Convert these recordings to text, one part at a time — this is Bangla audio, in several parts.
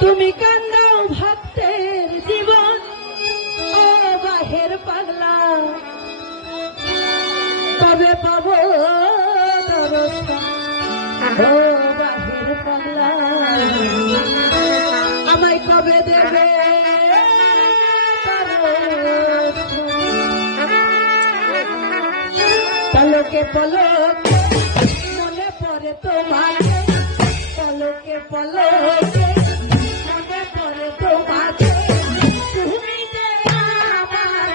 তুমি কান্দাও ভক্তের জীবন ও বাহের পাগলা কবে পাবো দরস্তা ও বাহের পাগলা আমায় কবে দেবে পলকে পলকে মনে পড়ে তোমার পলকে পলকে মনে পড়ে তোমার তুমি যে আমার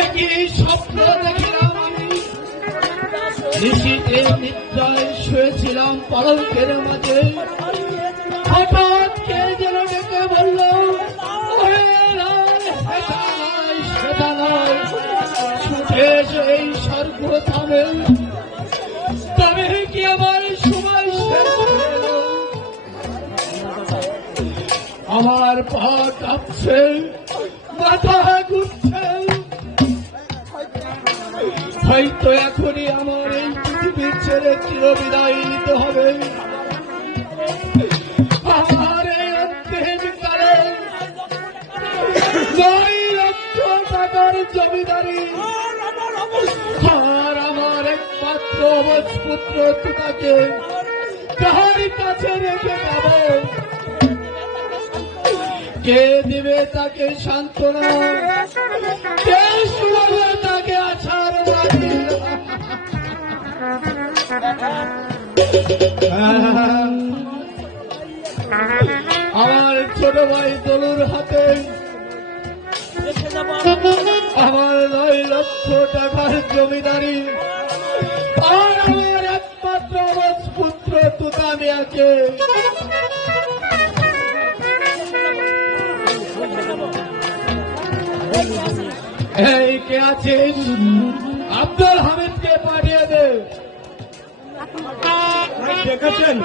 একই স্বপ্ন দেখিলাম আমি। নিশীথে নিদ্রায় শুয়েছিলাম পালঙ্কের মাঝে, হঠাৎ কে যেন ডেকে বলল, সেটা নয়, ছুটে এসে এই স্বর্গ থামে। তবে কি আমার সময় শেষ হয়ে গেল? আমার পা কাঁপছে, মাথা ঘুরছে, হয়তো এখনই আমার এই পৃথিবীর ছেড়ে চিরবিদায় নিতে হবে। আমার এই অন্ত্যেষ্টিকালে 9 লক্ষ টাকার জমিদারি আর আমার একমাত্র অবজপুত্র পিতাকে কার কাছে রেখে যাব? কে দিবে তাকে সান্ত্বনা? কে শুনবে তাকে আছাড় মাটি? আমার ছোট ভাই দলুর হাতে আমার 9 লক্ষ টাকার জমিদারি আর আমার একমাত্র অবজপুত্র তুতা মিয়াকে এই কে আছিস? আব্দুল হামিদকে পাঠিয়ে দে। দেখেছেন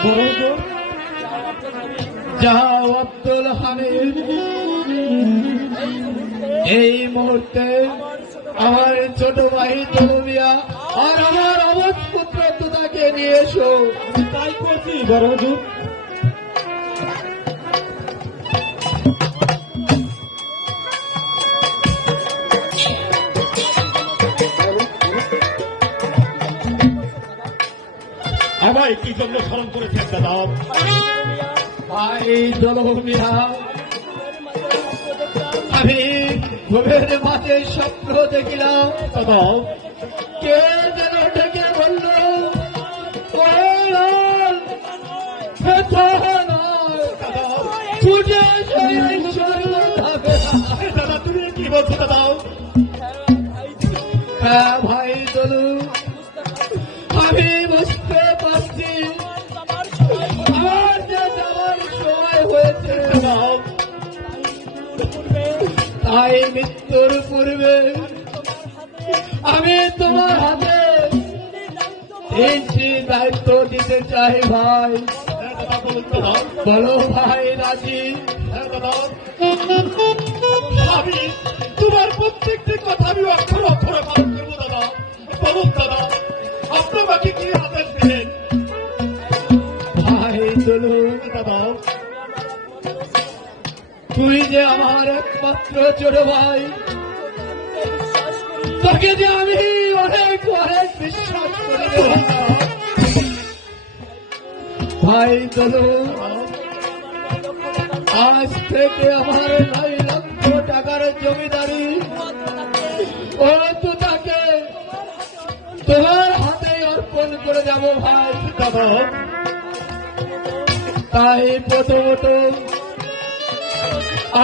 যাও আব্দুল হামিদ, এই মুহূর্তে আমার ছোট ভাই তলবিয়া আর আমার অবজপুত্র তুতাকে নিয়ে এসো। তাই করছি বড় হুজুর। আমায় কি জন্য স্মরণ করেছেন দাদা? ভাই দলমিয়া, আমি ঘুমের মাঝে স্বপ্ন দেখিলাম দাদা কে যেন ডেকে বলল, ছুটে দাদা তুমি কি বলছো দাদা? হ্যাঁ ভাই দলু, আমি বুঝতে পারছি আমার যে যাওয়ার সময় হয়েছে। তাই মৃত্যুর পূর্বে আমি তোমার হাতে 3টি দায়িত্ব দিতে চাই ভাই। বলো ভাই রাজি? আমি তোমার প্রত্যেকটি কথা আমি অক্ষরে অক্ষরে পালন করবো দাদা। বলুন দাদা, আপনার বাকি তুই যে আমার একমাত্র ছোট ভাই, তোকে যে আমি অনেক অনেক বিশ্বাস করি রে ভাই। চলো আজ থেকে আমার 9 লক্ষ টাকার জমিদারি ও তোতাকে তোমার হাতে অর্পণ করে যাব ভাই। দাদা তাই প্রথমত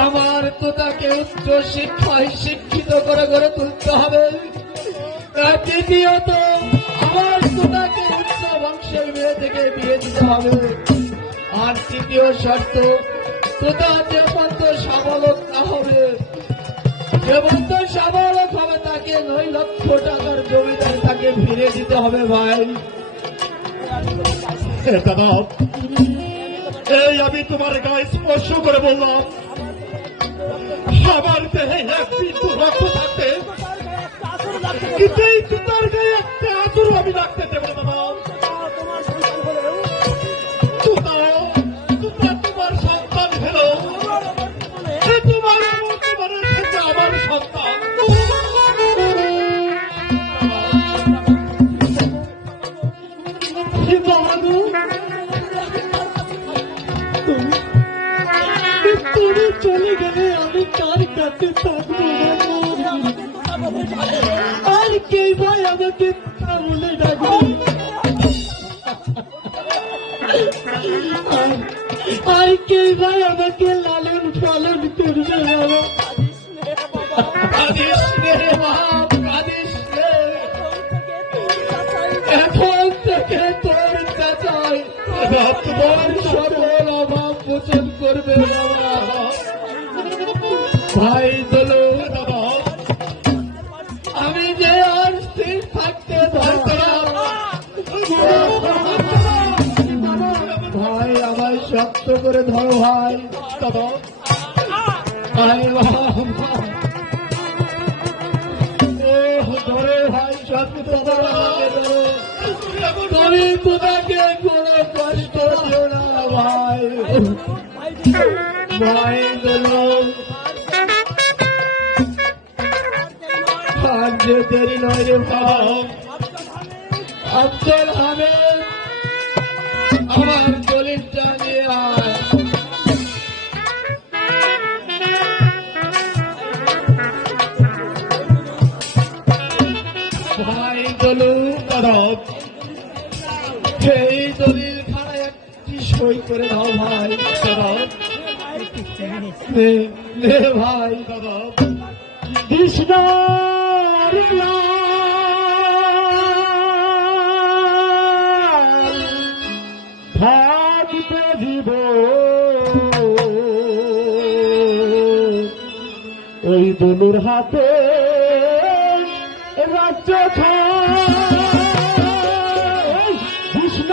আমার তোতাকে উচ্চ শিক্ষায় শিক্ষিত করে গড়ে তুলতে হবে। আর দ্বিতীয়ত আমার তোতাকে উচ্চ বংশের মেয়ে থেকে বিয়ে দিতে হবে। আর তৃতীয় শর্ত, তোতা যে পর্যন্ত সাবলক না হবে, যে পর্যন্ত সাবলক হবে তাকে 9 লক্ষ টাকার জমিদারি তাকে ফিরে দিতে হবে ভাই। দাদা এই আমি তোমার গায়ে স্পর্শ করে বললাম, আমার দেহে এক বিন্দু রক্ত থাকতে কিন্তু এই তোমার গায়ে একটা আঁচড়ও আমি রাখতে দেবো না দাদা। তোমার সন্তান হলো তোমার আমার সন্তান। তুমি চলে গেলে আমি কার কাছে থাকবো? আর কে ভাই আমাকে বলে ডাকবে? আর কে ভাই আমাকে লালন পালন করবে? কাঁদিস রে বাপ, কাঁদিস রে। এখন থেকে তোর চাচাই তোর সকল অভাব মোচন করবে বাবা। ভাই চলো দাদা আমি যে আর স্থির থাকতে পারতাম ভাই, আমায় শক্ত করে ধরো ভাই। দাদা ভাই বাবা, ও ধরো ভাই, শক্ত করে আমাকে ধরো। তুমি তোতাকে কোনো কষ্ট দিও না ভাই। ভাই চলো আর যে দেরি নয় রে ভাই। আব্দুল হামিদ আমার দলিলটা নিয়ে আয়। ভাই চলো দাদা এই দলিল খানায় একটি সই করে দাও ভাই। দাদা নে নে ভাই। দাদা কৃষ্ণ থাকবে জীব ওই দলুর হাতে রাজ্য কৃষ্ণ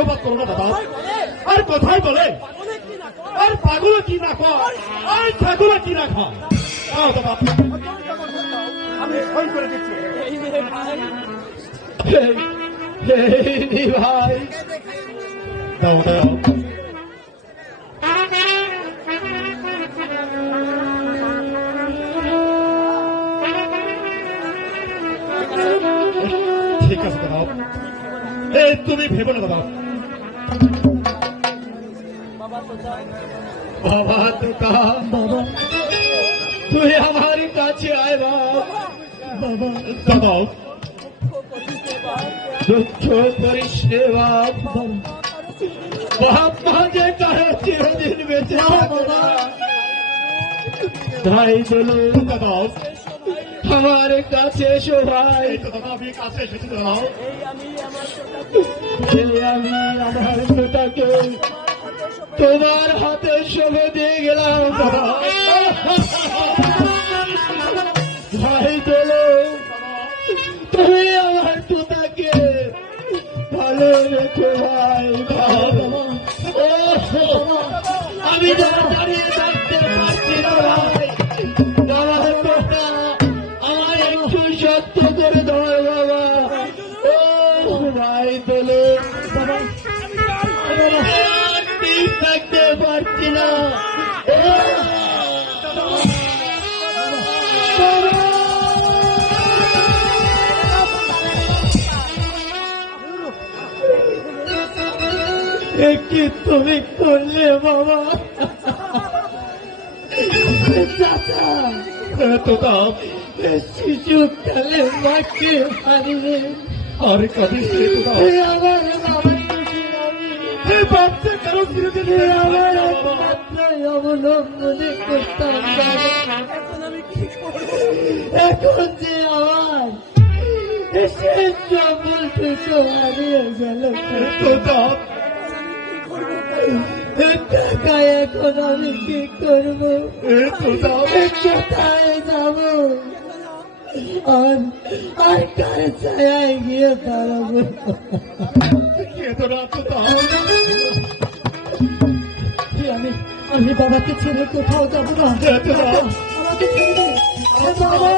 কর্ণপাত করো না বাবা। আর কথাই বলে আর পাগলে কি না খায় আর ছাগলে কি না খায়। বাবা আমি সই করে দিচ্ছি। ভাই দাও দাও। ঠিক আছে দাদা, এই তুমি ভেবো না দাদা। বাবা তোতা, বাবা তুই আমার কাছে আয় বাবা। দাদা দুঃখ করিস রে বাপ, বাপ মাঝে কারো চিরদিন বেঁচে থাকবে না। ভাই বলো দাদা, আমার কাছে এসো ভাই। এই তো দাদা আমি কাছে এসেছি দাদা। আমি আমার তোতাকে তোমার হাতে সঁপে দিয়ে গেলাম বাবা। ভাই বলো তুমি আমার তোতাকে ভালো রেখো ভাই। আমি দাঁড়িয়ে থাকতে পারছি না ভাই। আমার তোতা আমার একটু সত্য করে ধর বাবা। ও ভাই বলো বাবা, ঠিক থাকতে পারছি না। কি তুমি করলে বাবা? চাচা তোতা শিশু কালে মাকে হারিয়ে আর কাঁদিস রে তোতা। আমার বাবা এই বাচ্চা কারো বিরুদ্ধে আমার মাত্রায় অবলম্বনে করতাম বাবা। এখন যে আমার শেষ সম্বলটুকু হারিয়ে গেল তোতা। টাকা এখন আমি কি করবো? তোতা কোথায় যাবো? আর কার ছায়ায় গিয়ে দাঁড়াবো? তোরা তোতা আমি বাবাকে ছেড়ে কোথাও যাবো না। আমাকে ছেড়ে দে বাবা।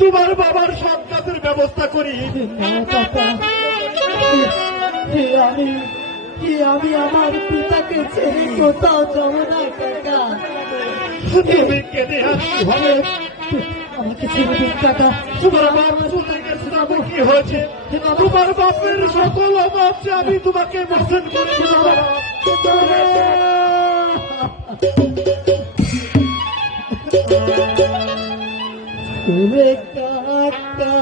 তোমার বাবার সব কাজের ব্যবস্থা করি। না কাকা, আমি আমার পিতাকে ছেড়ে কোথাও যাবো না কাকা। তুমি কেঁদে আসতে হবে। আমাকে ছেড়ে দিন কাকা। তোমার বাপ চলে গেছে, আমার কি হয়েছে? তোমার বাপের সকল অভাব যে আমি তোমাকে মোচন করে দিলাম। তুমি কাকা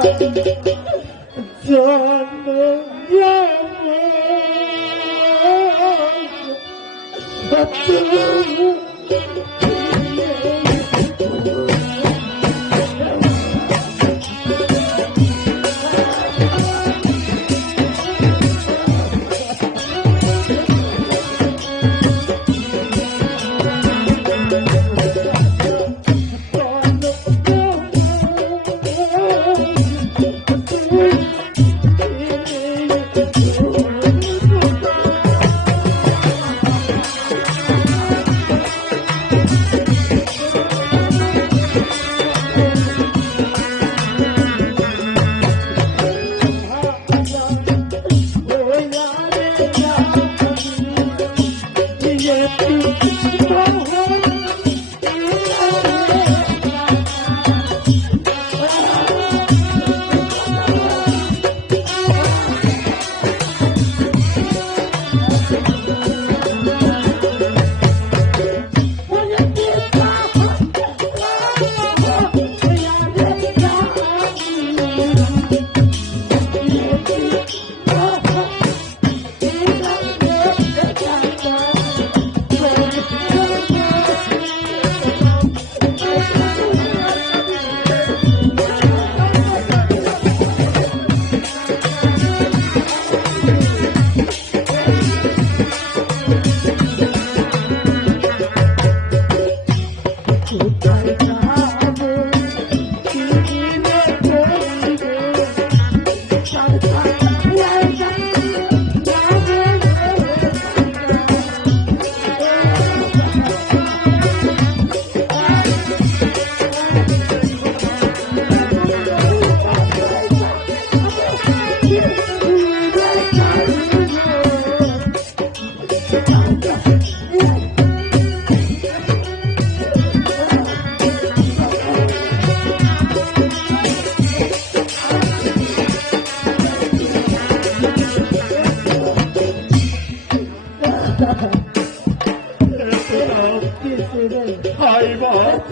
হাই বাপ,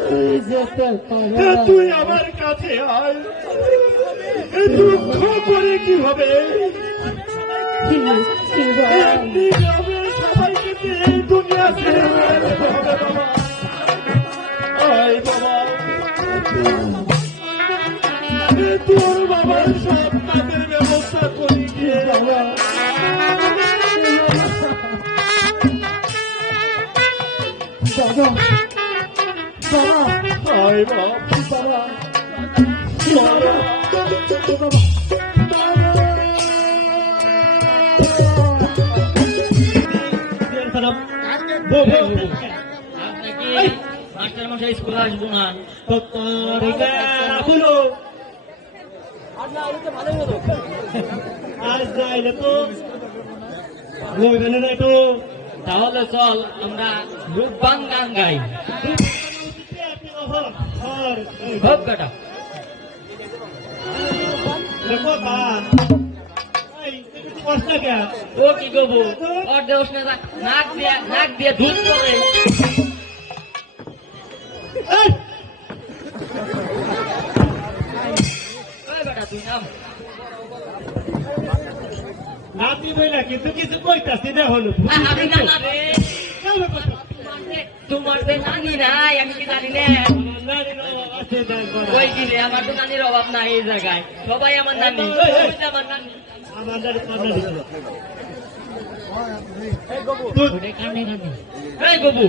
তুই আমার কাছে আয়। দুঃখ করে কি হবে? একদিন হবে সবাইকে এই দুনিয়া ছেড়ে যেতে হবে বাবা। আয় বাবা, তোর বাবার সব কাজের ব্যবস্থা করি গিয়ে বাবা। বাবা, বাবা, আয় বাপ, বাবা, বাবা, মাস্টার মশাই স্কুলে আসবো না। তাহলে চল আমরা রূপবান গান গাই। হোক বেটা, ও কি করবো? ওর দেওস না, নাক দিয়ে দুধ করে। বেটা তুই নাম। নাতি বইলা কিন্তু কিছু কইতাছি না হলো। আমি না রে, তোমার তো নানি নাই, আমি কি জানি না। ওই কি রে, আমার তো নানির অভাব নাই এই জায়গায়, সবাই আমার নানি। আমার নানি এই গবু,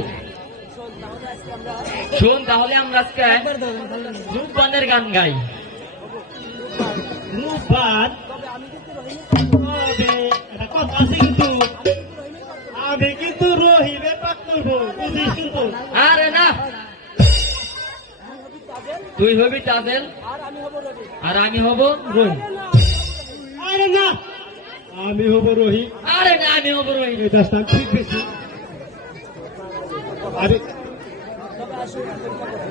শোন তাহলে আমরা আজকে রূপবানের গান গাই। রূপবান কথা আছে কিন্তু আমি কিন্তু রহিমের পাক করবো, বুঝিস কিন্তু। আরে না, তুই হবি তাজেল আর আমি হব রোহিত। আরে না, আমি হব রোহিত। আরে না, আমি হব রোহিত। এটা স্থান ঠিক বেশি। আরে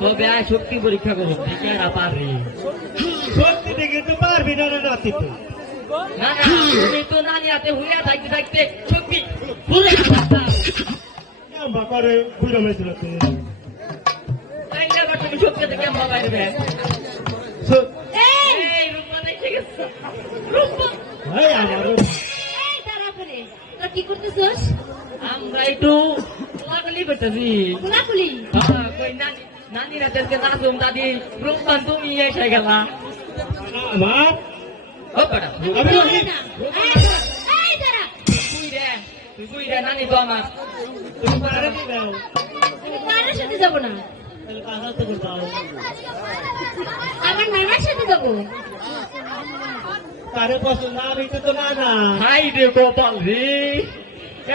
তবে আয় শক্তি পরীক্ষা করো, দেখি আর পারি। সত্যি দেখে তো পারবি না রাতিতে। না না, তুমি তো নানি হাতে হুইয়া থাকতে থাকতে শক্তি ফুলে থাকতাম। কেমন করে ঘুরে মেছিল তাইলে আবার তুমি শক্তি থেকে কেমন পাইবে? এই রূপা দেখে গেছে। রূপা, আমার এই দাঁড়া করে তোরা কি করতেছস? আমরা একটু কোলাকুলি করতেছি। কোলাকুলি? কই নানি, নানি রাতের নাচুম দাদি, রূপা তুমি এসে গেলা। আমার ও বেটা, আমি রোহিত। এই দাঁড়া, তুই কই রে, নানি তো আমার। তুমি পারে দিবে আমি কারোর সাথে যাবো না, তাহলে পাগল তো করতাম। আমার নানার সাথে যাবো। তারে পছন্দ আমি তো না না। হাই রে গোপাল রে,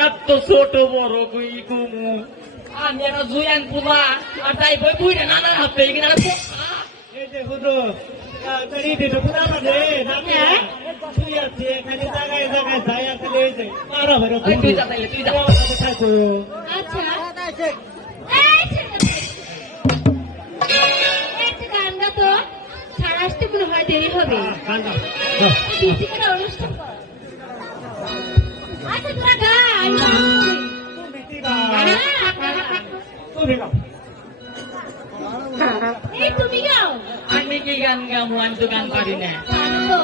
এত ছোট বড় কই কুমু, আমি একটা জুয়ান পুলা, আর তাই বই বুইরে নানার হাতে কিনা এই যে হুদো তারি দিতে পুরা মানে না তুই আছে এখানে জায়গায় জায়গায় যাই আছে এই যে মারা ভরে তুই যা তাইলে, তুই যা। থাকো। আচ্ছা, এই ছেলে, একটা গান গা তো, ছাড়া আসতে মনে হয় দেরি হবে। কান্দা বেশি করে অনুষ্ঠান কর। আচ্ছা তোরা গা, আমি তুমি গাও। এই তুমি গাও। আমি কি গান গামু, আমি তো গান পারি না। গান তো।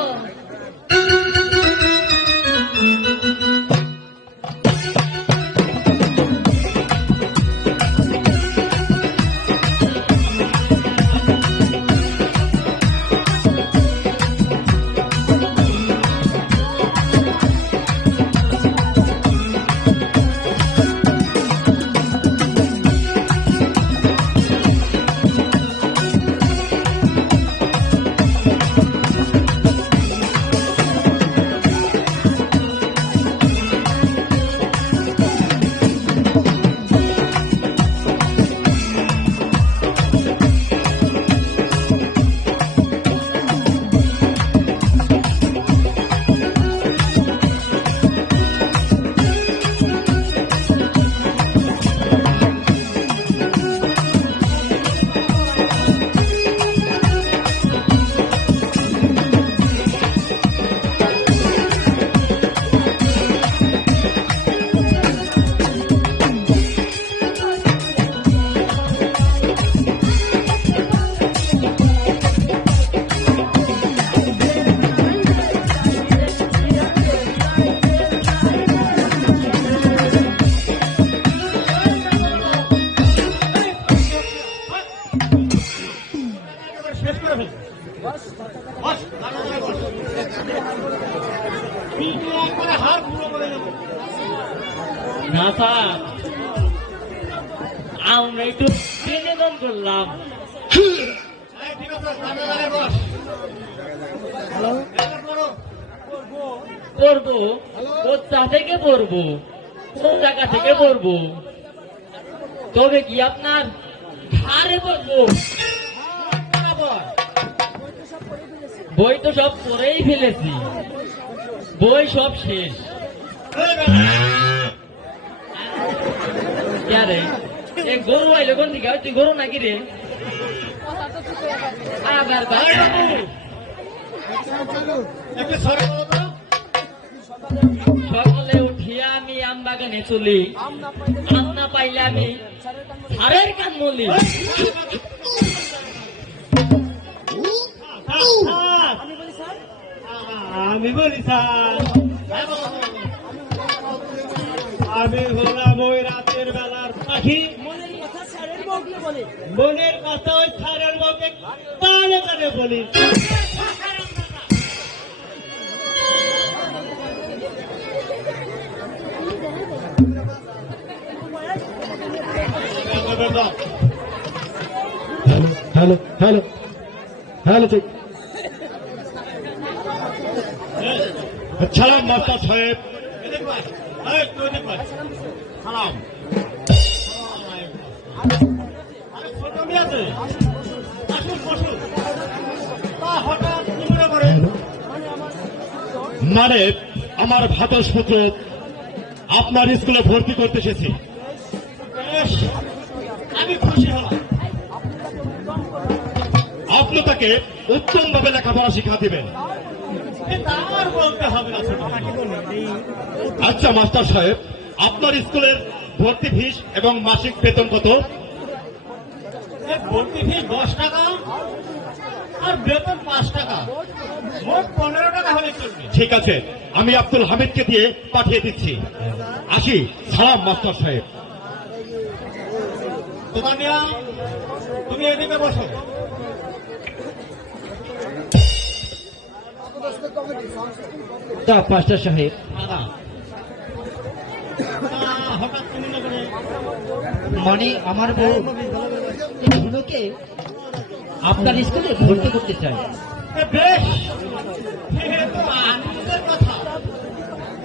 শেষ করে ফেল। বস, কিন্তু একবারে হার পুরো করে দেবো। না স্যার, আমরা একটু বিনোদন করলাম। ঠিক আছে, সামনে দাঁড়িয়ে বস। এটা করো। পড়বো কোথা থেকে পড়বো, কোন জায়গা থেকে পড়বো? তবে কি আপনার ধারে পড়বো? বই তো সব পড়েই ফেলেছি, বই সব শেষ। রে এ গরু আইলো কোন দিকে? তুই গরু নাকি রে? আবার একটু সরে বলো তো। সকালে উঠিয়া আমি আম বাগানে চলি, আম না পাইলে আমি ঝাড়ের কান বলি। আমি বলি স্যার, আমি হলাম ওই রাতের বেলার পাখি। মনের কথা ওই সারের বউকে কানে কানে বলি। হ্যালো হ্যালো হ্যালো ঠিক সালাম মাস্টার সাহেব। সালাম। আরে ছোট মেয়ে আছে, আসুন বসুন। বাহ, মানে আমার ভাতসপুত্র আপনার স্কুলে ভর্তি করতে এসেছি। বেশ, আমি খুশি হলাম। আপনি তাকে উত্তম ভাবে লেখাপড়া শিক্ষা দিবেন। কিন্তু আমার বলতে হবে না ছোট ভাই। আচ্ছা মাস্টার সাহেব, আপনার স্কুলের ভর্তি ফিস এবং মাসিক বেতন কত? এই ভর্তি ফি 10 টাকা আর বেতন 5 টাকা, মোট 15 টাকা হলে চলবে। ঠিক আছে, আমি আব্দুল হামিদকে দিয়ে পাঠিয়ে দিচ্ছি। আসি, সালাম মাস্টার সাহেব। তোমার মিয়া, তুমি এদিকে বসো। তা মাস্টার সাহেব, দাদা, হঠাৎ তুমি না করে মানে আমার বউ এগুলোকে আপনার স্কুলে ভর্তি করতে চাই। বেশ, এ তো আনন্দের কথা।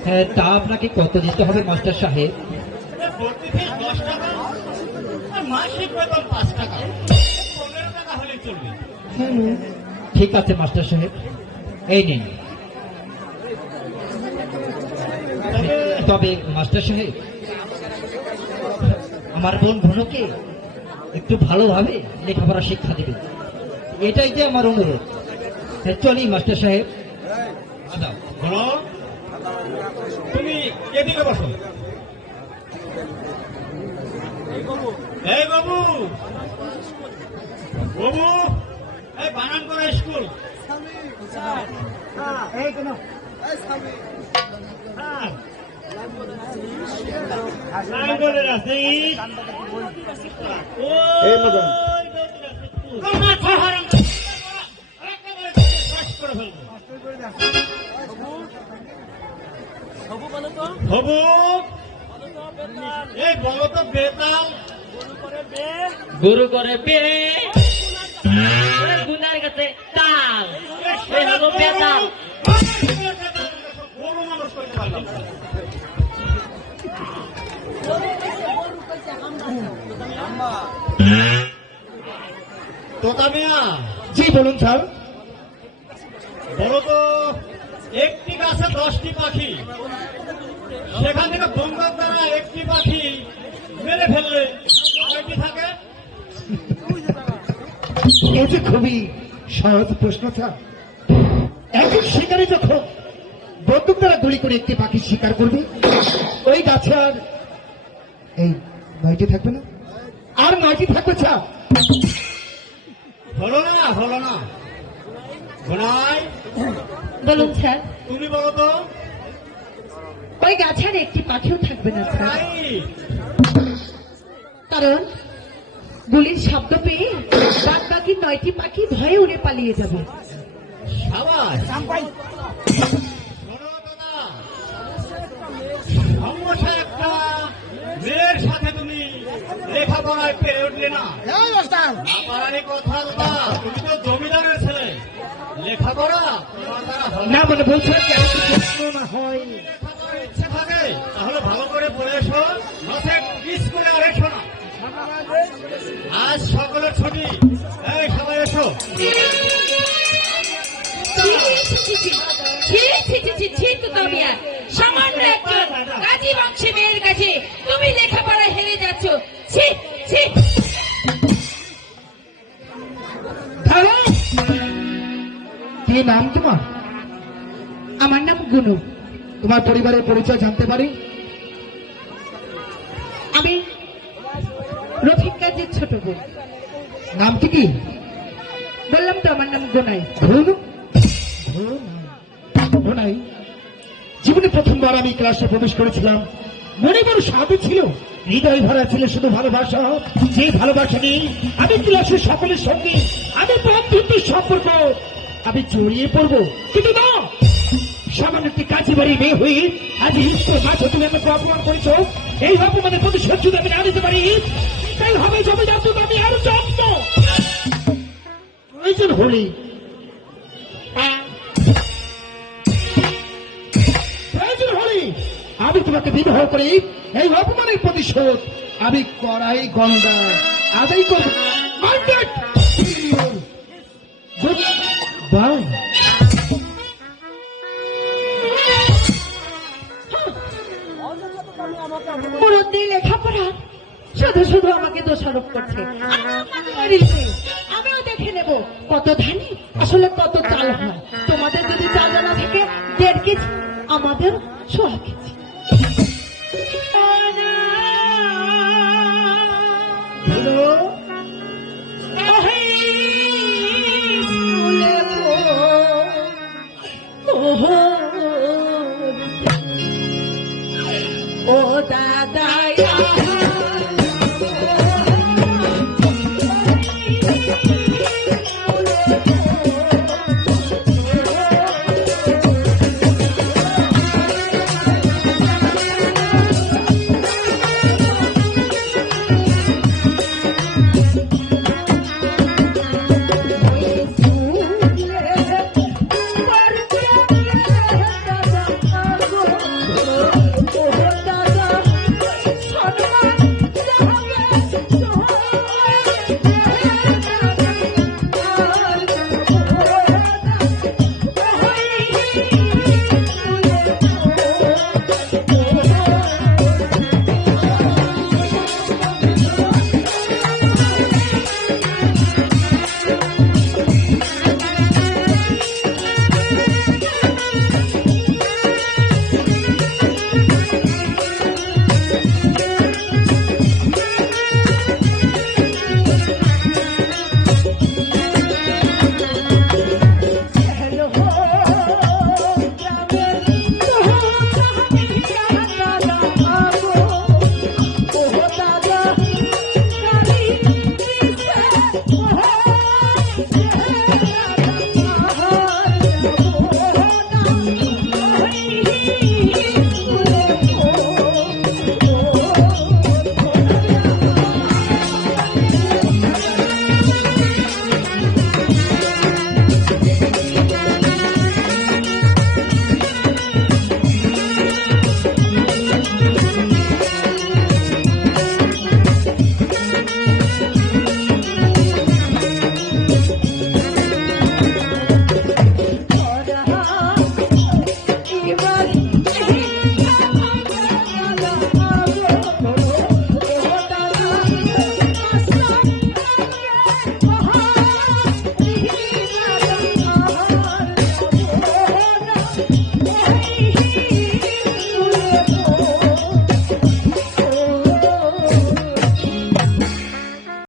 হ্যাঁ, তা আপনাকে কত দিতে হবে মাস্টার সাহেব? ভর্তি ফি 10 টাকা আর মাসিক বেতন 5 টাকা, 15 টাকা হলে চলবে। ঠিক আছে মাস্টার সাহেব, এই নিন। তবে মাস্টার সাহেব, আমার বোন ভনুকে একটু ভালোভাবে লেখাপড়া শিক্ষা দিবে, এটাই যে আমার অনুরোধ। চলি মাস্টার সাহেব। দাদা, বলো, তুমি এদিকে বসো। এই বাবু, বাবু, এই বানান করা স্কুল। হবু, এই বলো তো বেতাল গুরু করে বে গুনার কাছে তাল, এই হলো বেতাল। গরু মানুষ করতে পারলাম না। তোতা মিয়া, জি বলুন স্যার। বলো তো, একটি গাছে 10টি পাখি, সেখান থেকে বন্দুক দ্বারা একটি পাখি মেরে ফেললে কয়টি থাকে? এ যে খুবই সহজ প্রশ্ন স্যার। একজন শিকারী যখন বন্দুক দ্বারা গুলি করে একটি পাখি শিকার করবে, ওই গাছে আর এই 9টি থাকবে না, আর 9টি থাকবে স্যার। হলো না, হলো না। ঘনাই, বলুন স্যার, তুমি বলো তো। ওই গাছের একটি পাখিও থাকবে না স্যার, রাইট। কারণ গুলির শব্দ পেয়ে বাদ বাকি 9টি পাখি ভয়ে উড়ে পালিয়ে যাবে। সাবাস। শোনো দাদা, সমস্যা একটা, মেয়ের সাথে তুমি লেখাপড়ায় পেরে উঠলে না। না পারারই কথা দাদা, তুমি তো জমিদারের ছেলে, লেখাপড়া তোমার দ্বারা হবে না। না মানে বলছিলাম কেন প্রশ্ন না হয়। লেখাপড়ার ইচ্ছে থাকে তাহলে ভালো করে পড়ে এসো, নচেৎ স্কুলে আর এসো না। আজ সকলের ছুটি, এই সবাই এসো। সামান্য একজন কাজী বংশী মেয়ের কাছে তুমি লেখাপড়া হেরে যাচ্ছ। ছি, ছি। দাঁড়াও! কি নাম তোমার? আমার নাম গুনু। তোমার পরিবারের পরিচয় জানতে পারি? আমি রফিক কাজের ছোট বোন। নামটি কি? বললাম তো আমার নাম গোনাই। ধনু? নাই, জীবনে প্রথমবার আমি ক্লাসে প্রবেশ করেছিলাম, মনে বড় সাধু ছিল, হৃদয় ভরা ছিল শুধু ভালোবাসা। যে ভালোবাসা নিয়ে আমি ক্লাসের সকলের সঙ্গে আমি বন্ধুত্বের সম্পর্ক আমি জড়িয়ে পড়বো, কিন্তু না, সামান্য একটি কাজী বাড়ি মেয়ে হয়ে আজ স্কুল মাঠে তুমি আমাকে অপমান করেছ। এই অপমানের প্রতি সহ্য আমি না দিতে পারি, তাই হবে জমিদার তুমি আমি আরো যত্ন প্রয়োজন হলে আমি তোমাকে বিবাহ করি, এই অপমানের প্রতিশোধ আমি করাই গন্ডা আদায় করব। মুরদ নেই লেখাপড়া, শুধু শুধু আমাকে দোষারোপ করছে। আমাকে বাড়ির মেয়ে, আমিও দেখে নেব কত ধানে আসলে কত চাল হয়। তোমাদের যদি চাল জানা থাকে 1.5 কেজি, আমাদের 16 কেজি।